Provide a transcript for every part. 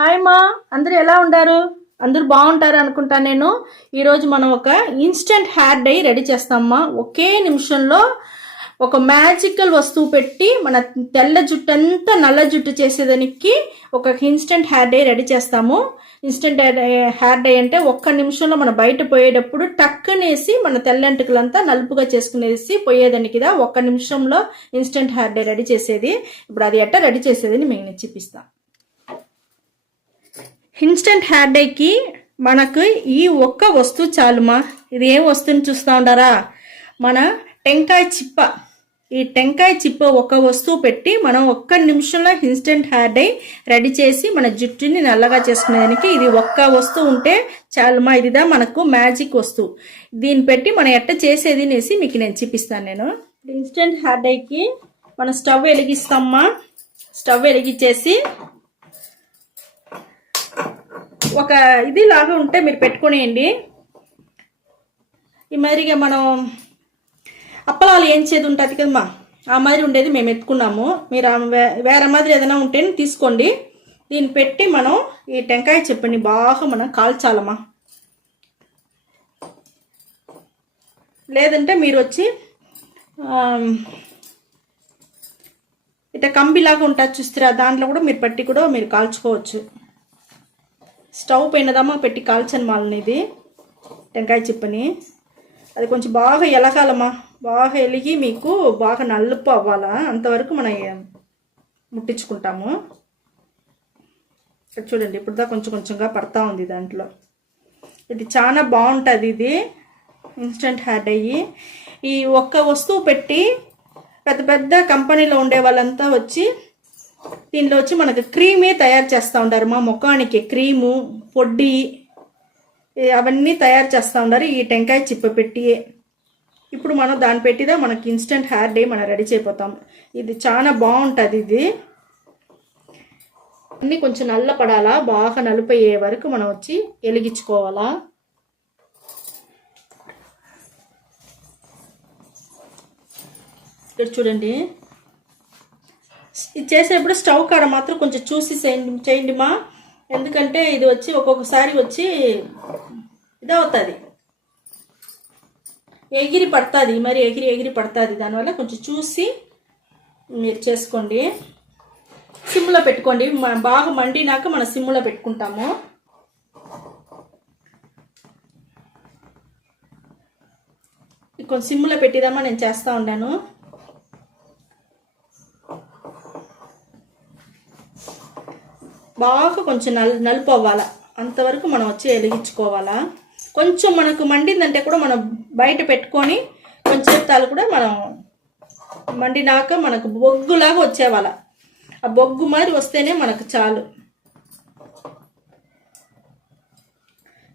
Hi మా, అందరూ ఎలా ఉండారు? అందరూ బాగుంటారు అనుకుంటా. నేను ఈరోజు మనం ఒక ఇన్స్టెంట్ హెయిర్ డై రెడీ చేస్తామమ్మా. ఒకే నిమిషంలో ఒక మ్యాజికల్ వస్తువు పెట్టి మన తెల్ల జుట్టు అంతా నల్ల జుట్టు చేసేదానికి ఒక ఇన్స్టెంట్ హెయిర్ డై రెడీ చేస్తాము. ఇన్స్టెంట్ హెయిర్ డై అంటే ఒక్క నిమిషంలో మనం బయట పోయేటప్పుడు టక్కునేసి మన తెల్లంటుకలంతా నలుపుగా చేసుకునేసి పోయేదానికి ఒక్క నిమిషంలో ఇన్స్టెంట్ హెయిర్ డై రెడీ చేసేది. ఇప్పుడు అది ఎట్లా రెడీ చేసేది మీకు నేను చూపిస్తాను. ఇన్స్టెంట్ హెయిర్ డైకి మనకు ఈ ఒక్క వస్తువు చాలుమా. ఇది ఏం వస్తువుని చూస్తూ ఉండారా? మన టెంకాయ చిప్ప. ఈ టెంకాయ చిప్ప ఒక వస్తువు పెట్టి మనం ఒక్క నిమిషంలో ఇన్స్టెంట్ హెయిర్ డై రెడీ చేసి మన జుట్టుని నల్లగా చేసుకునేదానికి ఇది ఒక్క వస్తువు ఉంటే చాలుమా. ఇదిదా మనకు మ్యాజిక్ వస్తువు. దీన్ని పెట్టి మనం ఎట్ట చేసేది అనేసి మీకు నేను చూపిస్తాను. నేను ఇన్స్టెంట్ హెయిర్ డైకి మనం స్టవ్ వెలిగిస్తామా. స్టవ్ వెలిగించేసి ఒక ఇది లాగా ఉంటే మీరు పెట్టుకునేయండి. ఈ మాదిరిగా మనం అప్పలాలు ఏంచేది ఉంటుంది కదమ్మా, ఆ మాదిరి ఉండేది మేము ఎత్తుకున్నాము. మీరు వేరే మాదిరి ఏదైనా ఉంటే తీసుకోండి. దీన్ని పెట్టి మనం ఈ టెంకాయ చెప్పని బాగా మనం కాల్చాలమ్మా. లేదంటే మీరు వచ్చి ఇట్లా కంబిలాగా ఉంటుంది చూస్తారా, దాంట్లో కూడా మీరు పట్టి కూడా మీరు కాల్చుకోవచ్చు. స్టవ్ పైనదమ్మా పెట్టి కాల్చని మాలని ఇది టెంకాయ చిప్పని. అది కొంచెం బాగా ఎలగాలమ్మా. బాగా ఎలిగి మీకు బాగా నలుపు అవ్వాలా, అంతవరకు మనం ముట్టించుకుంటాము. ఇక్కడ చూడండి, ఇప్పుడుదా కొంచెం కొంచెంగా పడతా ఉంది దాంట్లో. ఇది చాలా బాగుంటుంది. ఇది ఇన్స్టెంట్ హెయిర్ డై. ఈ ఒక్క వస్తువు పెట్టి పెద్ద పెద్ద కంపెనీలో ఉండే వాళ్ళంతా వచ్చి దీనిలో వచ్చి మనకు క్రీమే తయారు చేస్తూ ఉంటారు. మా ముఖానికి క్రీము పొడి అవన్నీ తయారు చేస్తూ ఉంటారు ఈ టెంకాయ చిప్ప పెట్టి. ఇప్పుడు మనం దాన్ని పెట్టిదా మనకి ఇన్స్టెంట్ హెయిర్ డై మనం రెడీ చేయబోతాం. ఇది చాలా బాగుంటుంది. ఇది అన్నీ కొంచెం నల్ల పడాలా, బాగా నలుపయ్యే వరకు మనం వచ్చి వెలిగించుకోవాలా. ఇక్కడ చూడండి, ఇది చేసేప్పుడు స్టవ్ కాడ మాత్రం కొంచెం చూసి చేయండి మా. ఎందుకంటే ఇది వచ్చి ఒక్కొక్కసారి వచ్చి ఇదవుతుంది, ఎగిరి పడుతుంది. మరి ఎగిరి పడుతుంది. దానివల్ల కొంచెం చూసి మీరు చేసుకోండి. సిమ్లో పెట్టుకోండి. బాగా మండినాక మనం సిమ్లో పెట్టుకుంటాము. కొంచెం సిమ్లో పెట్టిదామా నేను చేస్తూ ఉన్నాను. బాగా కొంచెం నలుపు అవ్వాలా, అంతవరకు మనం వచ్చి వెలిగించుకోవాలా. కొంచెం మనకు మండిందంటే కూడా మనం బయట పెట్టుకొని కొంచెం తాలు కూడా మనం మండినాక మనకు బొగ్గులాగా వచ్చేవాళ్ళ. ఆ బొగ్గు మరి వస్తేనే మనకు చాలు.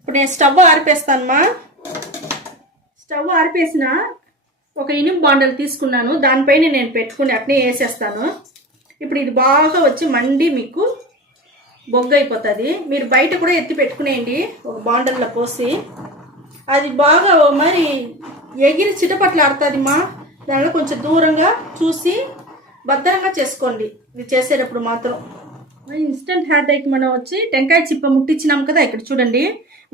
ఇప్పుడు నేను స్టవ్ ఆరిపేస్తానమ్మా. స్టవ్ ఆరిపేసిన ఒక ఇనుము బాండలు తీసుకున్నాను. దానిపైన నేను పెట్టుకుని అట్నే వేసేస్తాను. ఇప్పుడు ఇది బాగా వచ్చి మండి మీకు బొగ్గు అయిపోతుంది. మీరు బయట కూడా ఎత్తి పెట్టుకునేయండి ఒక బాండల్లో పోసి. అది బాగా మరి ఎగిరి చిటపట్లు ఆడుతుంది మా. దానిలో కొంచెం దూరంగా చూసి భద్రంగా చేసుకోండి ఇది చేసేటప్పుడు మాత్రం. ఇన్స్టెంట్ హెయిర్ డైకి మనం వచ్చి టెంకాయ చిప్ప ముట్టించినాం కదా. ఇక్కడ చూడండి,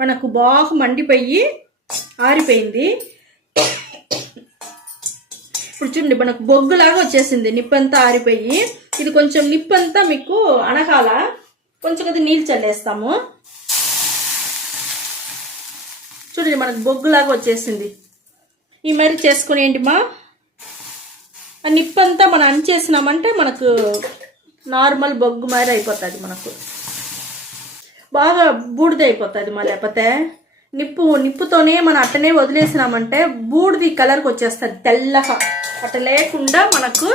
మనకు బాగా మండిపోయి ఆరిపోయింది. ఇప్పుడు చూడండి, మనకు బొగ్గులాగా వచ్చేసింది. నిప్పంతా ఆరిపోయి ఇది కొంచెం నిప్పంతా మీకు అనగాల. కొంచెం కొద్ది నీళ్ళు చల్లేస్తాము. చూడండి, మనకు బొగ్గులాగా వచ్చేసింది. ఈ మరి చేసుకునేయండి మా. ఆ నిప్పంతా మనం అంచేసినామంటే మనకు నార్మల్ బొగ్గు మరి అయిపోతుంది. మనకు బాగా బూడిద అయిపోతుంది. మా లేకపోతే నిప్పుతోనే మనం అట్టనే వదిలేసినామంటే బూడిది కలర్కి వచ్చేస్తుంది తెల్లగా. అట్ట లేకుండా మనకు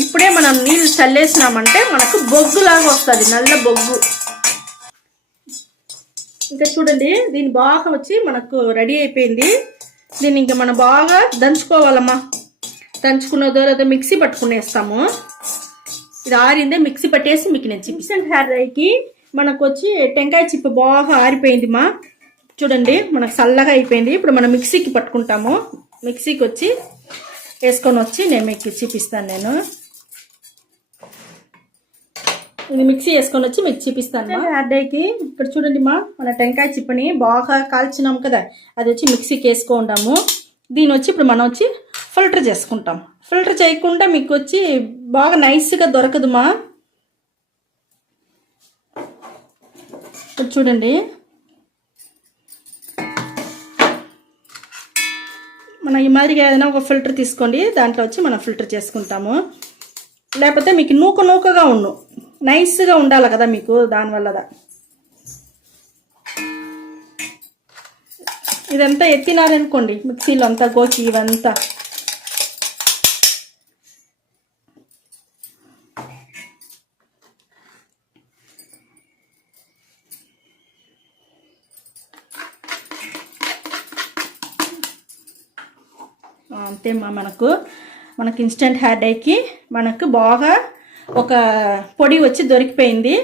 ఇప్పుడే మనం నీళ్ళు చల్లేసినామంటే మనకు బొగ్గులాగా వస్తుంది, నల్ల బొగ్గు. ఇంకా చూడండి, దీన్ని బాగా వచ్చి మనకు రెడీ అయిపోయింది. దీన్ని ఇంకా మనం బాగా దంచుకోవాలమ్మా. దంచుకున్న తర్వాత మిక్సీ పట్టుకునేస్తాము. ఇది ఆరిందే మిక్సీ పట్టేసి మీకు నేను ఇన్స్టెంట్ హెయిర్ డైకి మనకు వచ్చి టెంకాయ చిప్ప బాగా ఆరిపోయింది మా. చూడండి, మనకు చల్లగా అయిపోయింది. ఇప్పుడు మనం మిక్సీకి పట్టుకుంటాము. మిక్సీకి వచ్చి వేసుకొని వచ్చి నేను మీకు చూపిస్తాను. నేను ఇది మిక్సీ వేసుకొని వచ్చి మీకు చూపిస్తాను. హెయిర్ డైకి ఇక్కడ చూడండి మా, మన టెంకాయ చిప్పని బాగా కాల్చినాం కదా, అది వచ్చి మిక్సీకి వేసుకుంటాము. దీని వచ్చి ఇప్పుడు మనం వచ్చి ఫిల్టర్ చేసుకుంటాం. ఫిల్టర్ చేయకుండా మీకు వచ్చి బాగా నైస్గా దొరకదు మా. ఇప్పుడు చూడండి, మన ఈ మాదిరిగా ఏదైనా ఒక ఫిల్టర్ తీసుకోండి, దాంట్లో వచ్చి మనం ఫిల్టర్ చేసుకుంటాము. లేకపోతే మీకు నూకగా నైస్గా ఉండాలి కదా మీకు, దానివల్ల ఇదంతా ఎత్తినారనుకోండి మిక్సీలో అంతా గోచి ఇవంతా అంతే మా. మనకు ఇన్స్టెంట్ హెయిర్ డైకి మనకు బాగా ఒక పొడి వచ్చి దొరికిపోయింది.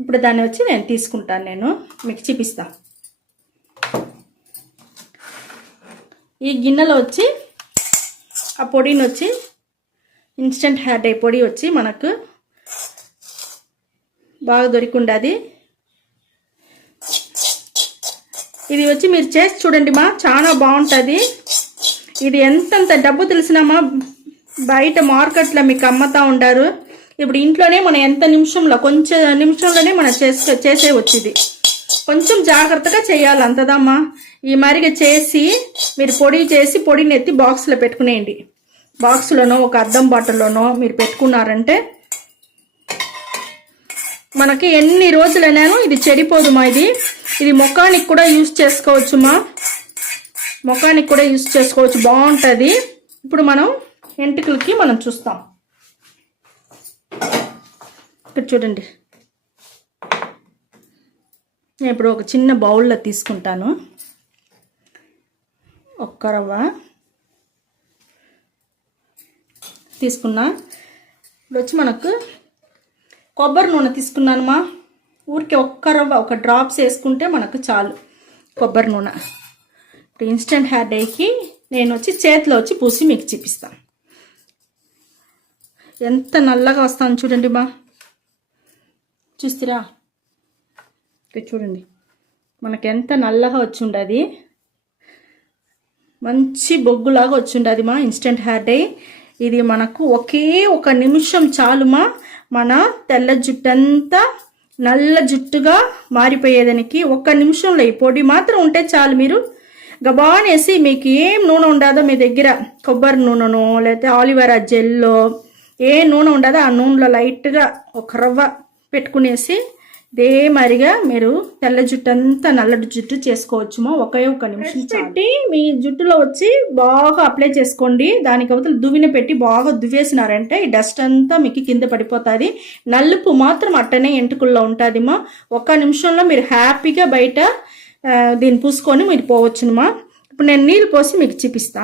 ఇప్పుడు దాన్ని వచ్చి నేను తీసుకుంటాను, నేను మీకు చూపిస్తాను. ఈ గిన్నెలో వచ్చి ఆ పొడిని వచ్చి ఇన్స్టెంట్ హెయిర్ డై పొడి వచ్చి మనకు బాగా దొరికి ఉండదు. ఇది వచ్చి మీరు చేసి చూడండి మా, చాలా బాగుంటుంది. ఇది ఎంతంత డబ్బు తెలిసినామా, బయట మార్కెట్లో మీకు అమ్ముతూ ఉంటారు. ఇప్పుడు ఇంట్లోనే మనం ఎంత నిమిషంలో, కొంచెం నిమిషంలోనే మనం చేసే వచ్చింది. కొంచెం జాగ్రత్తగా చేయాలి అంతదమ్మా. ఈ మరిగా చేసి మీరు పొడి చేసి పొడిని ఎత్తి బాక్స్లో పెట్టుకునేయండి. బాక్స్లోనో ఒక అద్దం బాటల్లోనో మీరు పెట్టుకున్నారంటే మనకి ఎన్ని రోజులైనాను ఇది చెడిపోదుమా. ఇది ముఖానికి కూడా యూజ్ చేసుకోవచ్చుమా, ముఖానికి కూడా యూజ్ చేసుకోవచ్చు, బాగుంటుంది. ఇప్పుడు మనం ఎంటికలకి మనం చూస్తాం. ఇక్కడ చూడండి, నేను ఇప్పుడు ఒక చిన్న బౌల్లో తీసుకుంటాను. ఒక్క రవ్వ తీసుకున్నా. ఇప్పుడు వచ్చి మనకు కొబ్బరి నూనె తీసుకున్నానమ్మా. ఊరికే ఒక్క రవ్వ, ఒక డ్రాప్స్ వేసుకుంటే మనకు చాలు కొబ్బరి నూనె. ఇప్పుడు ఇన్స్టెంట్ హెయిర్ డైకి నేను వచ్చి చేతిలో వచ్చి పూసి మీకు చూపిస్తాను. ఎంత నల్లగా వస్తాను చూడండి బా, చూస్తారా? ఇక్కడ చూడండి, మనకి ఎంత నల్లగా వచ్చి ఉండదు, మంచి బొగ్గులాగా వచ్చి ఉండదు మా ఇన్స్టెంట్ హెయిర్ డై. ఇది మనకు ఒకే ఒక నిమిషం చాలుమా, మన తెల్ల జుట్టు అంతా నల్ల జుట్టుగా మారిపోయేదానికి. ఒక్క నిమిషంలో ఈ పొడి మాత్రం ఉంటే చాలు. మీరు గబానేసి మీకు ఏం నూనె ఉండదో మీ దగ్గర, కొబ్బరి నూనెనో లేకపోతే ఆలివేరా జెల్లో ఏ నూనె ఉండదో ఆ నూనెలో లైట్గా ఒక రవ్వ పెట్టుకునేసి ఇదే మరిగా మీరు తెల్ల జుట్టు అంతా నల్లటి జుట్టు చేసుకోవచ్చుమో ఒకే ఒక నిమిషం పెట్టి మీ జుట్టులో వచ్చి బాగా అప్లై చేసుకోండి. దానికి అవతల దువ్విన పెట్టి బాగా దువ్వేసినారంటే ఈ డస్ట్ అంతా మీకు కింద పడిపోతుంది. నలుపు మాత్రం అట్టనే ఎంటుకల్లో ఉంటుందిమా. ఒక్క నిమిషంలో మీరు హ్యాపీగా బయట దీన్ని పూసుకొని మీరు పోవచ్చునమ్మా. ఇప్పుడు నేను నీళ్ళు పోసి మీకు చూపిస్తా.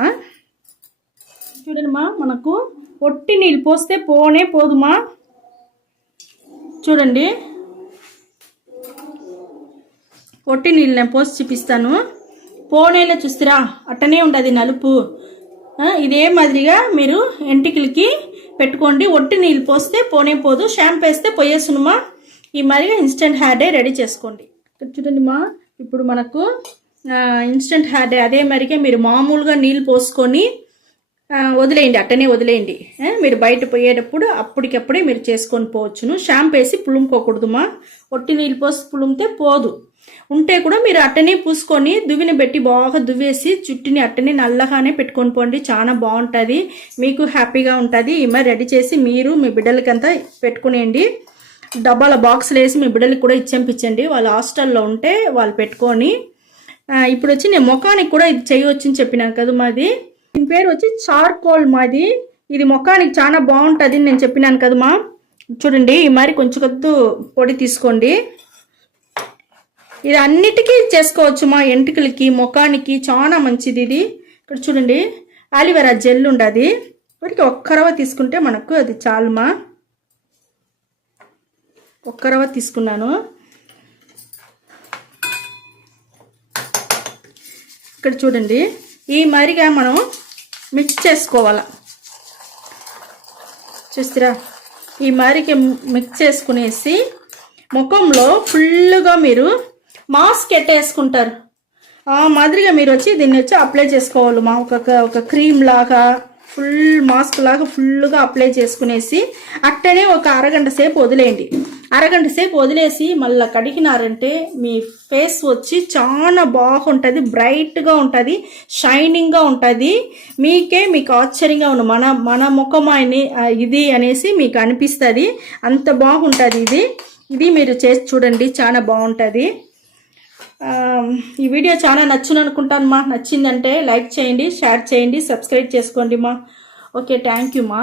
చూడండిమా, మనకు ఒట్టి నీళ్ళు పోస్తే పోనే పోదుమా. చూడండి, ఒట్టి నీళ్ళు నేను పోసి చూపిస్తాను. పోనేలా చూస్తారా, అట్టనే ఉండదు నలుపు. ఇదే మాదిరిగా మీరు ఎంటికలకి పెట్టుకోండి. ఒట్టి నీళ్ళు పోస్తే పోనే పోదు, షాంపూ వేస్తే పోయేసునుమా. ఈ మాదిరిగా ఇన్స్టెంట్ హెయిర్ డై రెడీ చేసుకోండి. ఇక్కడ చూడండిమా, ఇప్పుడు మనకు ఇన్స్టెంట్ హెయిర్ డై అదే మరిగే మీరు మామూలుగా నీళ్ళు పోసుకొని వదిలేయండి, అట్టనే వదిలేయండి. మీరు బయట పోయేటప్పుడు అప్పటికప్పుడే మీరు చేసుకొని పోవచ్చును. షాంపూ వేసి పులుముకోకూడదుమా. ఒట్టి నీళ్ళు పోసి పులుమితే పోదు. ఉంటే కూడా మీరు అట్టనే పూసుకొని దువ్విని పెట్టి బాగా దువ్వేసి జుట్టుని అట్టనే నల్లగానే పెట్టుకొని పోండి. చాలా బాగుంటుంది, మీకు హ్యాపీగా ఉంటుంది. ఈ మరి రెడీ చేసి మీరు మీ బిడ్డలకంతా పెట్టుకునేయండి. డబ్బాల బాక్సులు వేసి మీ బిడ్డలకి కూడా ఇచ్చేంపించండి. వాళ్ళు హాస్టల్లో ఉంటే వాళ్ళు పెట్టుకొని. ఇప్పుడు వచ్చి నేను ముఖానికి కూడా ఇది చేయవచ్చని చెప్పినాను కదా మాది. దీని పేరు వచ్చి చార్కోల్ మాది. ఇది ముఖానికి చాలా బాగుంటుంది నేను చెప్పినాను కదమ్మా. చూడండి, ఈ మరి కొంచెం కొద్ది పొడి తీసుకోండి. ఇది అన్నిటికీ చేసుకోవచ్చు మా, ఎంటికలకి ముఖానికి చాలా మంచిది ఇది. ఇక్కడ చూడండి, ఆలివేరా జెల్ ఉండదు. వీటికి ఒక్క రవ్వ తీసుకుంటే మనకు అది చాలుమా. ఒక్క రవ్వ తీసుకున్నాను. ఇక్కడ చూడండి, ఈ మరిగా మనం మిక్స్ చేసుకోవాలా. చూస్తారా, ఈ మాదిరికి మిక్స్ చేసుకునేసి ముఖంలో ఫుల్గా మీరు మాస్క్ ఎట్టేసుకుంటారు ఆ మాదిరిగా మీరు వచ్చి దీన్ని వచ్చి అప్లై చేసుకోవాలి మా ఒక క్రీమ్ లాగా ఫుల్ మాస్క్ లాగా ఫుల్గా అప్లై చేసుకునేసి అట్టనే ఒక అరగంట సేపు వదిలేయండి. అరగంట సేపు వదిలేసి మళ్ళీ కడిగినారంటే మీ ఫేస్ వచ్చి చాలా బాగుంటుంది, బ్రైట్గా ఉంటుంది, షైనింగ్గా ఉంటుంది. మీకు ఆశ్చర్యంగా ఉన్న మన ముఖం ఇది అనేసి మీకు అనిపిస్తుంది. అంత బాగుంటుంది ఇది మీరు చేసి చూడండి, చాలా బాగుంటుంది. ఈ వీడియో చాలా నచ్చును అనుకుంటాను మా. నచ్చిందంటే లైక్ చేయండి, షేర్ చేయండి, సబ్స్క్రైబ్ చేసుకోండి మా. ఓకే, థ్యాంక్ యూ మా.